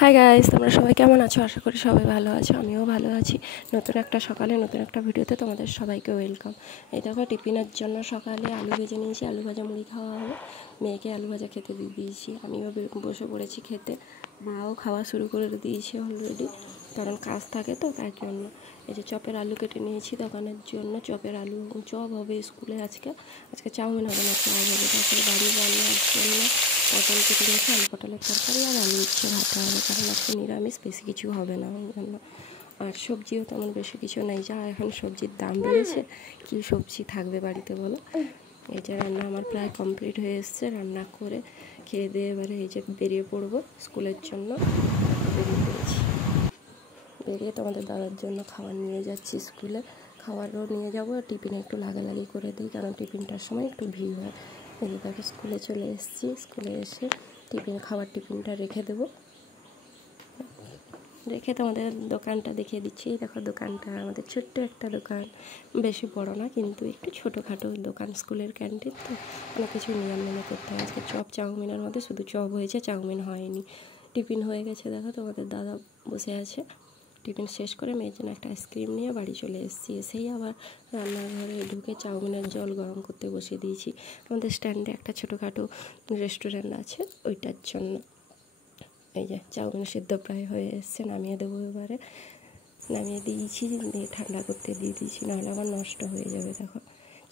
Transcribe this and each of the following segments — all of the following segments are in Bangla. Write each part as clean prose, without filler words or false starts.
হাই গাইস, তোমরা সবাই কেমন আছো? আশা করি সবাই ভালো আছো, আমিও ভালো আছি। নতুন একটা সকালে নতুন একটা ভিডিওতে তোমাদের সবাইকে ওয়েলকাম। এই দেখো, টিফিনের জন্য সকালে আলু ভেজে নিয়েছি, আলু ভাজা মুড়ি খাওয়া হবে। মেয়েকে আলু ভাজা খেতে দিয়ে দিয়েছি, আমিও বসে পড়েছি খেতে। মাও খাওয়া শুরু করে দিয়েছে অলরেডি, কারণ কাজ থাকে তো তার জন্য। এই যে চপের আলু কেটে নিয়েছি দোকানের জন্য, চপের আলু চপ হবে স্কুলে। আজকে চাউমিন হবে না, চপ হবে। তারপরে বাড়ি রান্নার জন্য পটল কেটে নিয়েছি, আলু পটলের তরকারি আর আলু উচ্ছে ভাতে হবে, কারণ আজকে নিরামিষ, বেশি কিছু হবে না ওই জন্য। আর সবজিও তেমন বেশি কিছু নেই, যা এখন সবজির দাম বেড়েছে, কী সবজি থাকবে বাড়িতে বলো। এই যে রান্না আমার প্রায় কমপ্লিট হয়ে এসছে, রান্না করে খেয়ে দিয়ে এবারে এই যে বেরিয়ে পড়বো স্কুলের জন্য। বেরিয়ে পড়েছি, বেরিয়ে তোমাদের দাদার জন্য খাবার নিয়ে যাচ্ছি স্কুলে। খাবারও নিয়ে যাবো, টিফিনে একটু লাগালাগি করে দিই, কারণ টিফিনটার সময় একটু ভিড় হয়। এই দেখো স্কুলে চলে এসেছি, স্কুলে এসে টিফিনটা রেখে দেবো। রেখে তোমাদের দোকানটা দেখিয়ে দিচ্ছি। দেখো দোকানটা আমাদের ছোট্ট একটা দোকান, বেশি বড় না, কিন্তু একটু ছোটোখাটো দোকান। স্কুলের ক্যান্টিন তো অনেক কিছু নিয়ম মেনে করতে হয়। আজকে চপ চাউমিনের মধ্যে শুধু চপ হয়েছে, চাউমিন হয়নি। টিফিন হয়ে গেছে, দেখো তোমাদের দাদা বসে আছে। টিফিন শেষ করে মেয়ের জন্য একটা আইসক্রিম নিয়ে বাড়ি চলে এসেছি। এসেই আবার রান্নাঘরে ঢুকে চাউমিনের জল গরম করতে বসিয়ে দিয়েছি। আমাদের স্ট্যান্ডে একটা ছোটোখাটো রেস্টুরেন্ট আছে, ওইটার জন্য। এই যে চাউমিন সিদ্ধ প্রায় হয়ে এসছে, নামিয়ে দেবো এবারে। নামিয়ে দিয়েছি, দিয়ে ঠান্ডা করতে দিয়ে দিয়েছি, নাহলে আবার নষ্ট হয়ে যাবে। দেখো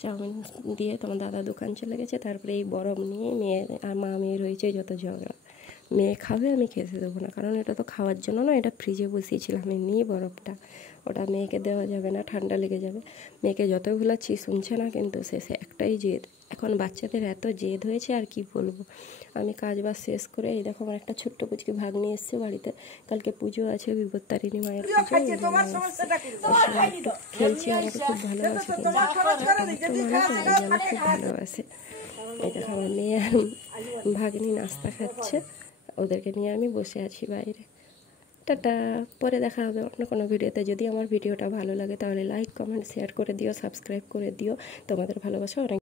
চাউমিন দিয়ে তোমার দাদা দোকান চলে গেছে। তারপরে এই বরফ নিয়ে মেয়ে আর মা মেয়ের হয়েছে যত ঝগড়া। মেয়ে খাবে, আমি খেতে দেবো না, কারণ এটা তো খাওয়ার জন্য না, এটা ফ্রিজে বসিয়েছিলাম এমনি বরফটা। ওটা মেয়েকে দেওয়া যাবে না, ঠান্ডা লেগে যাবে। মেয়েকে যতই ভুলাচ্ছি শুনছে না, কিন্তু শেষে একটাই জেদ। এখন বাচ্চাদের এত জেদ হয়েছে, আর কি বলবো। আমি কাজ বাজ শেষ করে এই দেখো আমার একটা ছোট্ট পুচকি ভাগ্নি এসছে বাড়িতে। কালকে পুজো আছে, বিপত্তারিণী মায়ের পুজো, একটু খেলছি। আমাকে খুব ভালোবাসে, কিন্তু খুব ভালোবাসে। এই দেখো আমার মেয়ে আর ভাগ্নি নাস্তা খাচ্ছে, ওদেরকে নিয়ে আমি বসে আছি বাইরে। টাটা, পরে দেখা হবে অন্য কোনো ভিডিওতে। যদি আমার ভিডিওটা ভালো লাগে তাহলে লাইক কমেন্ট শেয়ার করে দিও, সাবস্ক্রাইব করে দিও। তোমাদের ভালোবাসা অনেক।